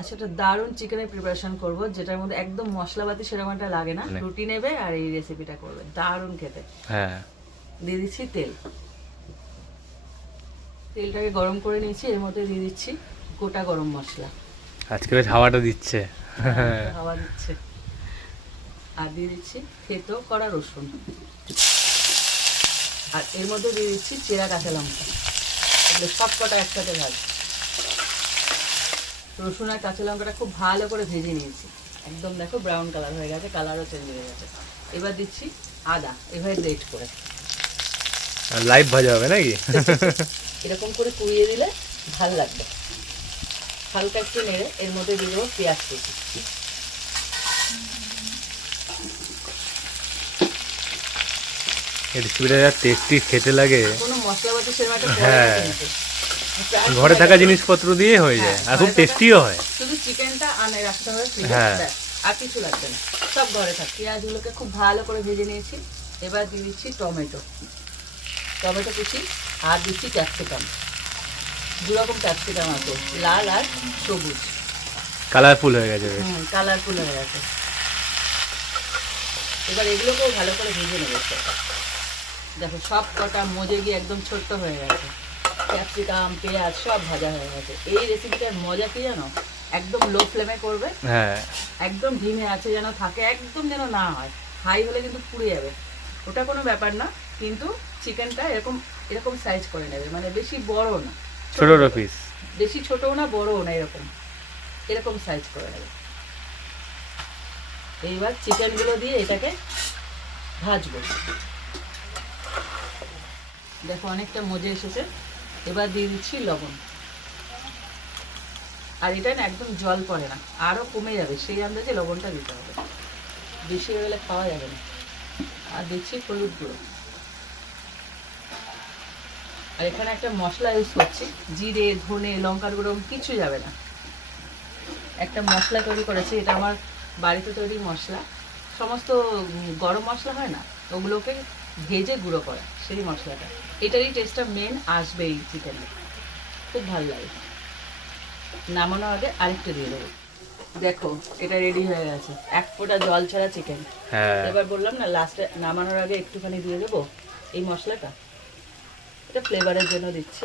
আচ্ছা, একটা দারুণ চিকেনের প্রিপারেশন করব, যেটার মধ্যে একদম মশলাপাতি সেরকম একটা লাগে না। রুটি নেবে আর এই রেসিপিটা করবে, দারুণ খেতে। হ্যাঁ, দিয়ে দিচ্ছি তেল। তেলটাকে গরম করে নিয়েছি, এর মধ্যে দিয়ে দিচ্ছি গোটা গরম মশলা। আজকে বেশ হাওয়াটা দিচ্ছে। হাওয়া দিচ্ছে। আর দিয়ে দিচ্ছি থেতো করা রসুন, আর এর মধ্যে দিয়ে দিচ্ছি চেরা কাঁচা লঙ্কা। এগুলো সব কটা একসাথে ভাজ। রসুন আর কাঁচা লঙ্কাটা খুব ভালো করে ভেজে নিয়েছি, একদম দেখো ব্রাউন কালার হয়ে গেছে, কালারও চেঞ্জ হয়ে গেছে। এবার দিচ্ছি আদা, এভাবে গ্রেট করে। লাইভ ভাজা হবে নাকি? এরকম করে কুড়িয়ে দিলে ভাল লাগবে। হালকা একটু নেড়ে এর মধ্যে দিয়ে দেবো পেঁয়াজ কুচি। এই রেসিপিটা যা টেস্টি খেতে লাগে। কোনো মশলাপাতি সেরকম একটা পড়ে হ্যাঁ, না কিন্তু। প্রায় ঘরে থাকা সময় জিনিসপত্র দিয়ে হয়ে যায়, আর খুব টেস্টিও হয়। শুধু চিকেনটা আনে রাখতে হবে ফ্রিজে, হ্যাঁ। ব্যাস, আর কিছু লাগবে না, সব ঘরে থাকে। পেঁয়াজগুলোকে খুব ভালো করে ভেজে নিয়েছি। এবার দিয়ে দিচ্ছি টমেটো, টমেটো কুচি, আর দিচ্ছি ক্যাপসিকাম। দু রকম ক্যাপসিকাম আছে, লাল আর সবুজ। কালারফুল হয়ে গেছে বেশ। কালারফুল হয়ে গেছে। এবার এগুলোকেও ভালো করে ভেজে নেবে। দেখো সব কটা মজে গিয়ে একদম ছোট্ট হয়ে গেছে। ক্যাপসিকাম, পেঁয়াজ সব ভাজা হয়ে গেছে। এই রেসিপিটার মজা কি জানো, একদম লো ফ্লেমে করবে, হ্যাঁ, একদম ধিমে আছে যেন থাকে, একদম যেন না হয়। হাই হলে কিন্তু পুড়ে যাবে, ওটা কোনো ব্যাপার না। কিন্তু চিকেনটা এরকম এরকম সাইজ করে নেবে, মানে বেশি বড় না, ছোট পিস। বেশি ছোটও না বড়ও না, এরকম এরকম সাইজ করে নেবে। এইবার চিকেনগুলো দিয়ে এটাকে ভাজবো। দেখো অনেকটা মজে এসেছে। এবার দিয়ে দিচ্ছি লবণ। আর এটা না একদম জল পড়ে না, আরও কমে যাবে, সেই আন্দাজে লবণটা দিতে হবে, বেশি হয়ে গেলে খাওয়া যাবে না। আর দিচ্ছি হলুদ গুঁড়ো। আর এখানে একটা মশলা ইউজ করছি, জিরে, ধনে, লঙ্কার গুঁড়ো কিছু যাবে না। একটা মশলা তৈরি করেছি, এটা আমার বাড়িতে তৈরি মশলা। সমস্ত গরম মশলা হয় না, ওগুলোকে ভেজে গুঁড়ো করা, সেই মশলাটা। এটারই টেস্টটা মেন আসবে এই চিকেনে, খুব ভালো লাগে। নামানোর আগে আরেকটু দিয়ে দেবো। দেখো এটা রেডি হয়ে গেছে, এক ফোঁটা জল ছাড়া চিকেন। হ্যাঁ, এবার বললাম না লাস্টে নামানোর আগে একটুখানি দিয়ে দেবো এই মশলাটা, এটা ফ্লেভারের জন্য দিচ্ছি।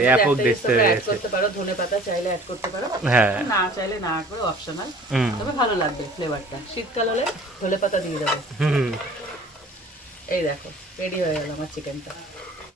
ব্যাপক দেখতে অ্যাড হয়েছে। করতে পারো, ধনে পাতা চাইলে অ্যাড করতে পারো, হ্যাঁ, না চাইলে না করে অপশনাল, হুম, তবে ভালো লাগবে ফ্লেভারটা। শীতকাল হলে ধনে পাতা দিয়ে দেবো। হুম। এই দেখো রেডি হয়ে গেল আমার চিকেনটা।